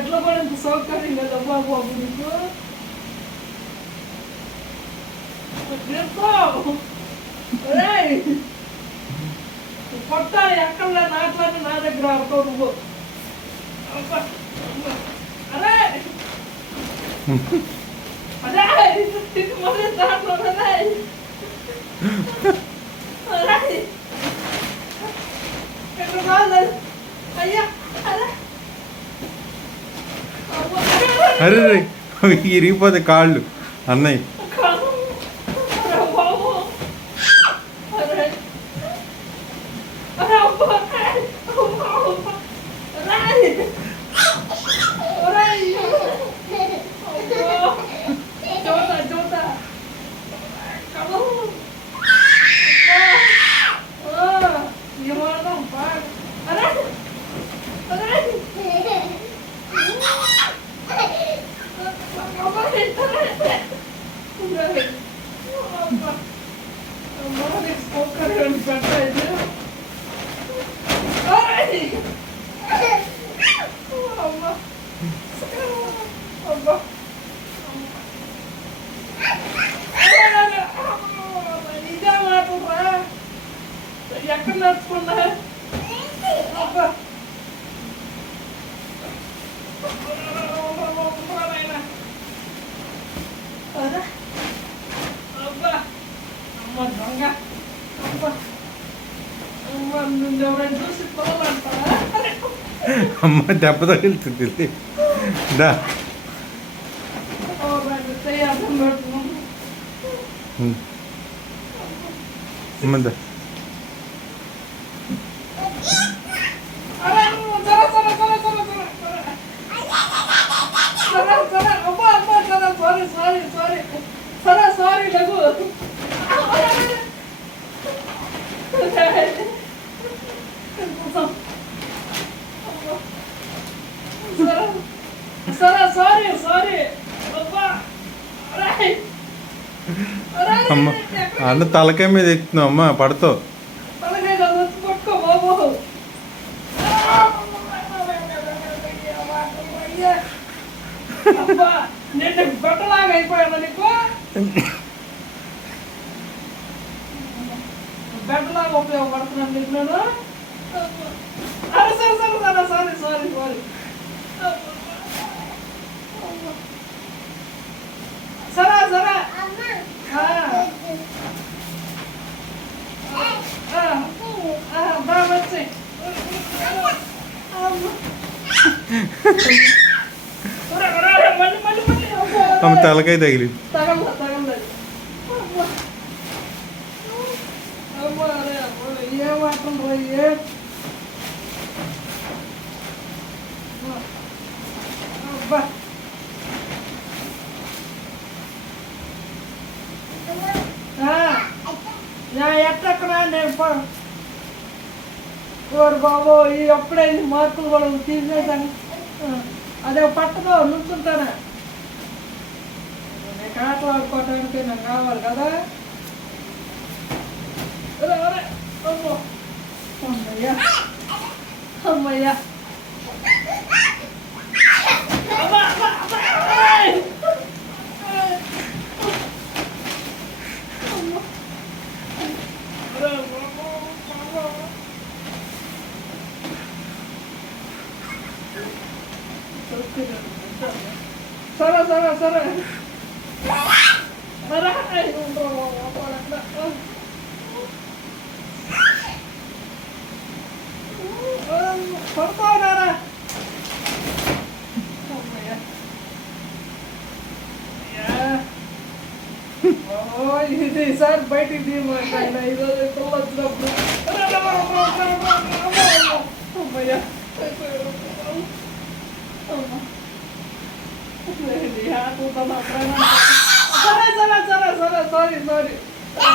బెడ్లో కూడా ఇంత సౌకర్యం కదా బాబు నీకు కొట్టాలి ఎక్కడ నాట్లాడి నా దగ్గర ఆడుకో నువ్వు అరే అదే ఇది మళ్ళీ దాంట్లో అయ్యా అరే ఇరిగిపోతే కాళ్ళు అన్నయ్య ఎక్కడ నడుచుకున్నా చూసి పోవాలంటారా అమ్మ దెబ్బ తగిలింది దా అమ్మ సారీ లఘు సారీ అమ్మ అన్న తలకాయ మీద ఎక్కుతున్నావు అమ్మ పడతావు పట్టుకో బాబు నేను బట్టలాగా అయిపోయాను నీకు బట్టలాగా ఉపయోగపడుతున్నాను నీకు నేను అరే సారీ సరే బాగా వచ్చి అమ్మ తలకాయ తగిలి తగలలేదు ఏ మాత్రం పోయి ఎట్టక్కడ నేను బాబు ఈ అప్పుడే మార్కులు కూడా తీసేసాను అదే పట్టుకో నుంచుంటానా నీకు ఆటలు ఆడుకోవటానికి నాకు కావాలి కదా అమ్మయ్యా సరే పడుకోనారా ఇది సార్ బయటికి తీయమంటాయన ఈరోజు పిల్లలు వచ్చినప్పుడు అమ్మయ్యా సరే సారీ